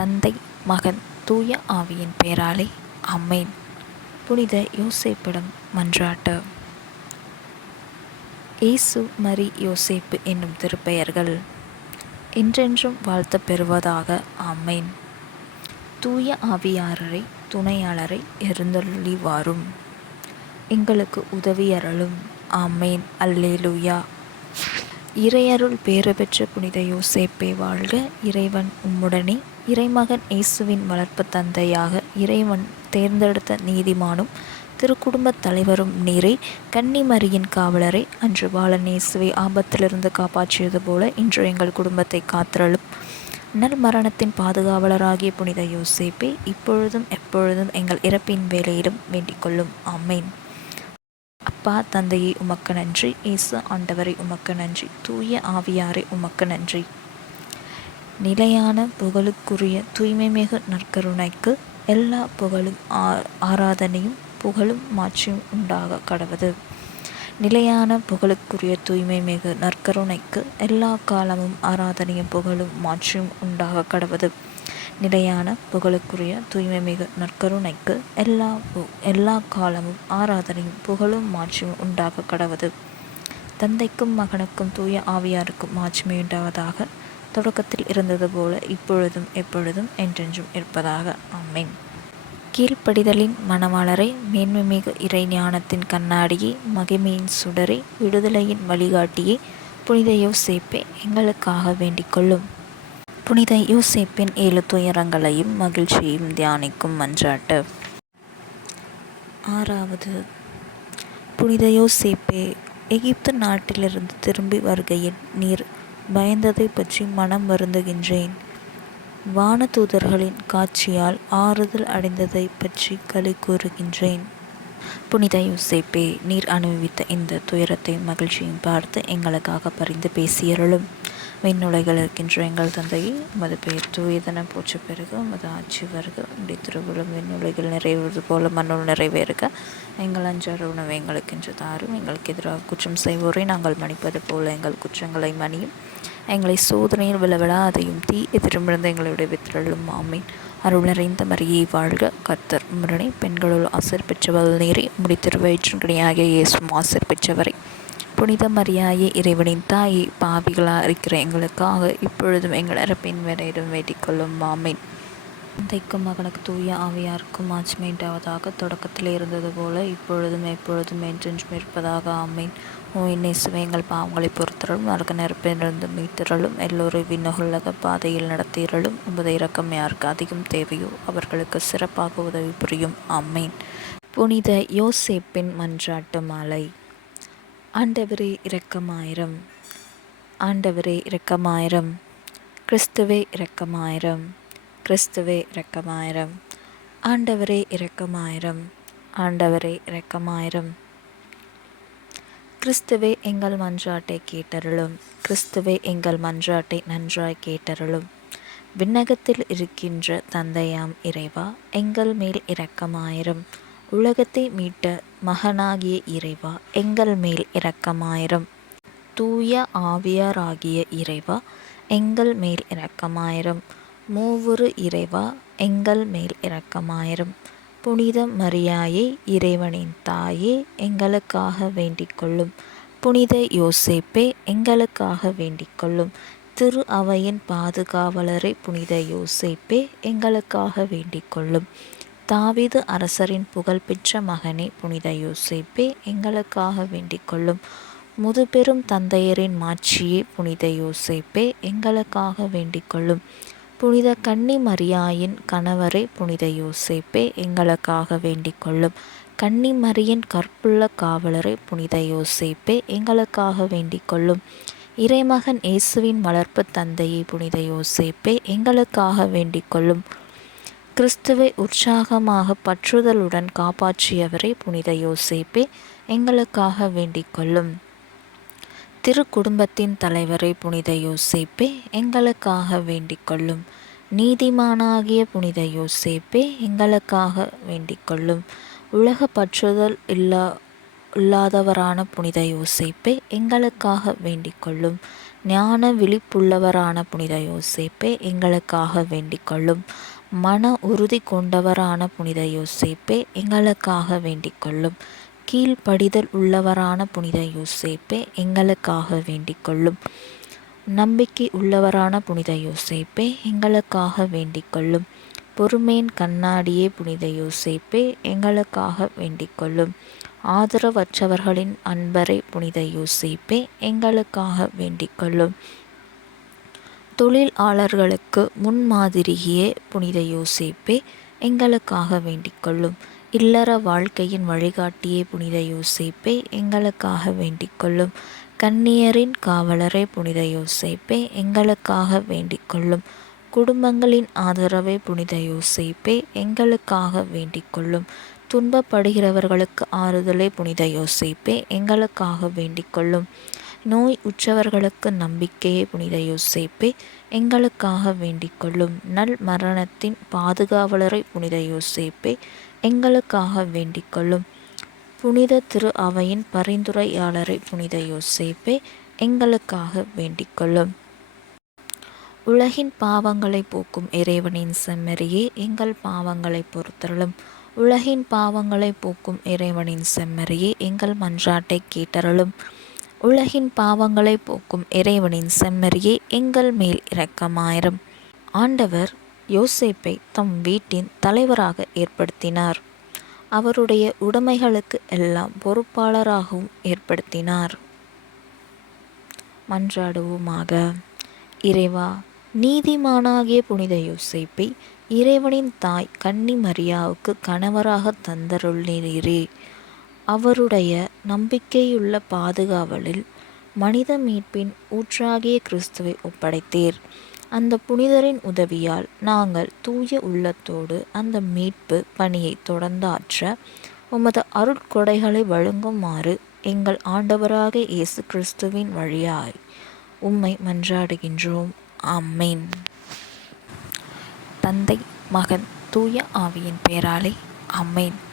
தந்தை, மகன், தூய ஆவியின் பெயராலே ஆமென். புனித யோசேப்பிடம் மன்றாட்டு. இயேசு, மரி, யோசேப்பு என்னும் திருப்பெயர்கள் என்றென்றும் வாழ்த்தப் பெறுவதாக. ஆமென். தூய ஆவியாரரை, துணையாளரை எழுந்தருளி வாரும், எங்களுக்கு உதவியருளும். ஆமென். அல்லேலூயா. இறையருள் பேறு பெற்ற புனித யோசேப்பே வாழ்க. இறைவன் உம்முடனே. இறைமகன் இயேசுவின் வளர்ப்பு தந்தையாக இறைவன் தேர்ந்தெடுத்த நீதிமானும் திருக்குடும்பத் தலைவரும் நீரே. கன்னி மரியின் காவலரை, அன்று பாலன் இயேசுவை ஆபத்திலிருந்து காப்பாற்றியது போல இன்று எங்கள் குடும்பத்தை காத்திரளும். நல் மரணத்தின் பாதுகாவலராகிய புனித யோசேப்பே, இப்பொழுதும் எப்பொழுதும் எங்கள் இறப்பின் வேளையிலும் வேண்டிக் கொள்ளும். ஆமென். அப்பா தந்தையே உமக்கு நன்றி. இயேசு ஆண்டவரை உமக்கு நன்றி. தூய ஆவியாரை உமக்கு நன்றி. நிலையான புகழுக்குரிய தூய்மைமிகு நற்கருணைக்கு எல்லா புகழும் ஆராதனையும் புகழும் மாட்சியும் உண்டாக கடவது. நிலையான புகழுக்குரிய தூய்மைமிகு நற்கருணைக்கு எல்லா காலமும் ஆராதனையும் புகழும் மாட்சியும் உண்டாக கடவது. நிலையான புகழுக்குரிய தூய்மைமிகு நற்கருணைக்கு எல்லா காலமும் ஆராதனையும் புகழும் மாட்சியும் உண்டாக கடவது. தந்தைக்கும் மகனுக்கும் தூய ஆவியாருக்கும் மாட்சிமையுண்டாவதாக. தொடக்கத்தில் இருந்தது போல இப்பொழுதும் எப்பொழுதும் என்றென்றும் இருப்பதாக. ஆமென். கீழ்ப்படிதலின் மணவாளரை, மேன்மைமிகு இறை ஞானத்தின் கண்ணாடியே, மகிமையின் சுடரே, விடுதலையின் வழிகாட்டியே, புனித யோசேப்பே எங்களுக்காக வேண்டிக் கொள்ளும். புனித யோசேப்பின் 7 துயரங்களையும் மகிழ்ச்சியையும் தியானிக்கும் மன்றாட்டு. 6. புனித யோசேப்பே, எகிப்து நாட்டிலிருந்து திரும்பி வருகையில் நீர் பயந்ததை பற்றி மனம் வருந்துகின்றேன். வானதூதர்களின் காட்சியால் ஆறுதல் அடைந்ததை பற்றி களி கூறுகின்றேன். புனித யோசேப்பே, நீர் அனுபவித்த இந்த துயரத்தையும் மகிழ்ச்சியும் பார்த்து எங்களுக்காக பரிந்து பேசியருளும். விண்ணுலகில் இருக்கின்ற எங்கள் தந்தையே, உமது பெயர் தூயதென போற்ற பெறுக. உமது ஆட்சி வருக. உம்முடைய திருவுளம் விண்ணுலகில் நிறைவேறுவது போல மண்ணுள் நிறைவேறுக. எங்கள் அன்றாட உணவை எங்களுக்கு இன்று தாரும். எங்களுக்கு எதிராக குற்றம் செய்வோரை நாங்கள் மன்னிப்பது போல எங்கள் குற்றங்களை மன்னியும். எங்களை சோதனையில் விழவிடாதையும் தீ எதிரிமிருந்து எங்களை விடுவித்தருளும். ஆமென். அருள் நிறைந்த மரியே வாழ்க. கர்த்தர் உம்முடனே. பெண்களுள் ஆசீர் பெற்றவள் நீரே. உம்முடைய திருவயிற்றின் கனியாகிய இயேசுவும் ஆசீர் பெற்றவரே. புனித மரியாயே, இறைவனின் தாயே, பாவிகளாக இருக்கிற எங்களுக்காக இப்பொழுதும் எங்கள் இறப்பின் வேளையிலும் வேண்டிக் கொள்ளும். ஆமென். தந்தைக்கும் மகனுக்கு தூய ஆவியாருக்கும் மாட்சிமையுண்டாவதாக. தொடக்கத்தில் இருந்தது போல இப்பொழுதும் எப்பொழுதும் என்றென்றும் இருப்பதாக. ஆமென். ஓ இயேசுவே, எங்கள் பாவங்களை பொறுத்தருளும். நரக நெருப்பிலிருந்து மீட்டருளும். எல்லோரும் விண்ணுலக பாதையில் நடத்தியருளும். உமது இரக்கம் யாருக்கு அதிகம் தேவையோ அவர்களுக்கு சிறப்பாக உதவி புரியும். ஆமென். புனித யோசேப்பின் மன்றாட்டு மாலை. ஆண்டவரே இரக்கமாயிரம். ஆண்டவரே இரக்கமாயிரம். கிறிஸ்துவே இரக்கமாயிரம். கிறிஸ்துவே இரக்கமாயிரம். ஆண்டவரே இரக்கமாயிரம். ஆண்டவரே இரக்கமாயிரம். கிறிஸ்துவே எங்கள் மன்றாட்டை கேட்டருளும். கிறிஸ்துவே எங்கள் மன்றாட்டை நன்றாய் கேட்டருளும். விண்ணகத்தில் இருக்கின்ற தந்தையாம் இறைவா, எங்கள் மேல் இரக்கமாயிரம். உலகத்தை மீட்ட மகனாகிய இறைவா, எங்கள் மேல் இரக்கமாயிரம். தூய ஆவியாராகிய இறைவா, எங்கள் மேல் இரக்கமாயிரம். மூவுரு இறைவா, எங்கள் மேல் இரக்கமாயிரம். புனித மரியாயே, இறைவனின் தாயே, எங்களுக்காக வேண்டிக் கொள்ளும். புனித யோசேப்பே, எங்களுக்காக வேண்டிக் கொள்ளும். திரு அவையின் பாதுகாவலரே, புனித யோசேப்பே, எங்களுக்காக வேண்டிக் கொள்ளும். தாவீது அரசரின் புகழ்பெற்ற மகனே, புனித யோசேப்பே, எங்களுக்காக வேண்டிக் கொள்ளும். முதுபெரும் தந்தையரின் மாட்சியே, புனித யோசேப்பே, எங்களுக்காக வேண்டிக் கொள்ளும். புனித கன்னி மரியாயின் கணவரே, புனித யோசேப்பே, எங்களுக்காக வேண்டிக் கொள்ளும். கன்னி மரியின் கற்புள்ள காவலரே, புனித யோசேப்பே, எங்களுக்காக வேண்டிக் கொள்ளும். இறைமகன் இயேசுவின் வளர்ப்பு தந்தையே, புனித யோசேப்பே, எங்களுக்காக வேண்டிக் கொள்ளும். கிறிஸ்துவை உற்சாகமாக பற்றுதலுடன் காப்பாற்றியவரே, புனித யோசேப்பே, எங்களுக்காக வேண்டிக் கொள்ளும். திரு குடும்பத்தின் தலைவரே, புனித யோசேப்பே, எங்களுக்காக வேண்டிக் கொள்ளும். நீதிமானாகிய புனித யோசேப்பே, எங்களுக்காக வேண்டிக் கொள்ளும். உலக பற்றுதல் இல்லாதவரான புனித யோசேப்பே, எங்களுக்காக வேண்டிக் கொள்ளும். ஞான விழிப்புள்ளவரான புனித யோசேப்பே எங்களுக்காக வேண்டிக் கொள்ளும். மன உறுதி கொண்டவரான புனித யோசேப்பே எங்களுக்காக வேண்டிக் கொள்ளும். கீழ்ப்படிதல் உள்ளவரான புனித யோசேப்பே எங்களுக்காக வேண்டிக் கொள்ளும். நம்பிக்கை உள்ளவரான புனித யோசேப்பே எங்களுக்காக வேண்டிக் கொள்ளும். பொறுமையின் கண்ணாடியே புனித யோசேப்பே எங்களுக்காக வேண்டிக் கொள்ளும். ஆதரவற்றவர்களின் அன்பரை புனித யோசேப்பே எங்களுக்காக வேண்டிக் கொள்ளும். தொழிலாளர்களுக்கு முன்மாதிரியே புனித யோசேப்பே எங்களுக்காக வேண்டிக் கொள்ளும். இல்லற வாழ்க்கையின் வழிகாட்டியே புனித யோசேப்பே எங்களுக்காக வேண்டிக் கொள்ளும். கன்னியரின் காவலரே புனித யோசேப்பே எங்களுக்காக வேண்டிக் கொள்ளும். குடும்பங்களின் ஆதரவே புனித யோசேப்பே எங்களுக்காக வேண்டிக் கொள்ளும். துன்பப்படுகிறவர்களுக்கு ஆறுதலே புனித யோசேப்பே எங்களுக்காக வேண்டிக் கொள்ளும். நோய் உற்றவர்களுக்கு நம்பிக்கையே புனித யோசேப்பே எங்களுக்காக வேண்டிக் கொள்ளும். நல் மரணத்தின் பாதுகாவலரை புனித யோசேப்பே எங்களுக்காக வேண்டிக் கொள்ளும். புனித திரு அவையின் பரிந்துரையாளரை புனித யோசேப்பே எங்களுக்காக வேண்டிக் கொள்ளும். உலகின் பாவங்களை போக்கும் இறைவனின் செம்மறியே எங்கள் பாவங்களை பொறுத்தருளும். உலகின் பாவங்களை போக்கும் இறைவனின் செம்மறியே எங்கள் மன்றாட்டை கேட்டருளும். உலகின் பாவங்களை போக்கும் இறைவனின் செம்மறியே எங்கள் மேல் இரக்கமாயிரும். ஆண்டவர் யோசேப்பை தம் வீட்டின் தலைவராக ஏற்படுத்தினார். அவருடைய உடைமைகளுக்கு எல்லாம் பொறுப்பாளராகவும் ஏற்படுத்தினார். மன்றாடுவோமாக. இறைவா, நீதிமானாகிய புனித யோசேப்பை இறைவனின் தாய் கன்னி மரியாவுக்கு கணவராக தந்தருளினீரே. அவருடைய நம்பிக்கையுள்ள பாதுகாவலில் மனித மீட்பின் ஊற்றாகிய கிறிஸ்துவை ஒப்படைத்தீர். அந்த புனிதரின் உதவியால் நாங்கள் தூய உள்ளத்தோடு அந்த மீட்பு பணியை தொடர்ந்தாற்ற உமது அருட்கொடைகளை வழங்குமாறு எங்கள் ஆண்டவராக இயேசு கிறிஸ்துவின் வழியாய் உம்மை மன்றாடுகின்றோம். ஆமென். தந்தை, மகன், தூய ஆவியின் பெயராலே ஆமென்.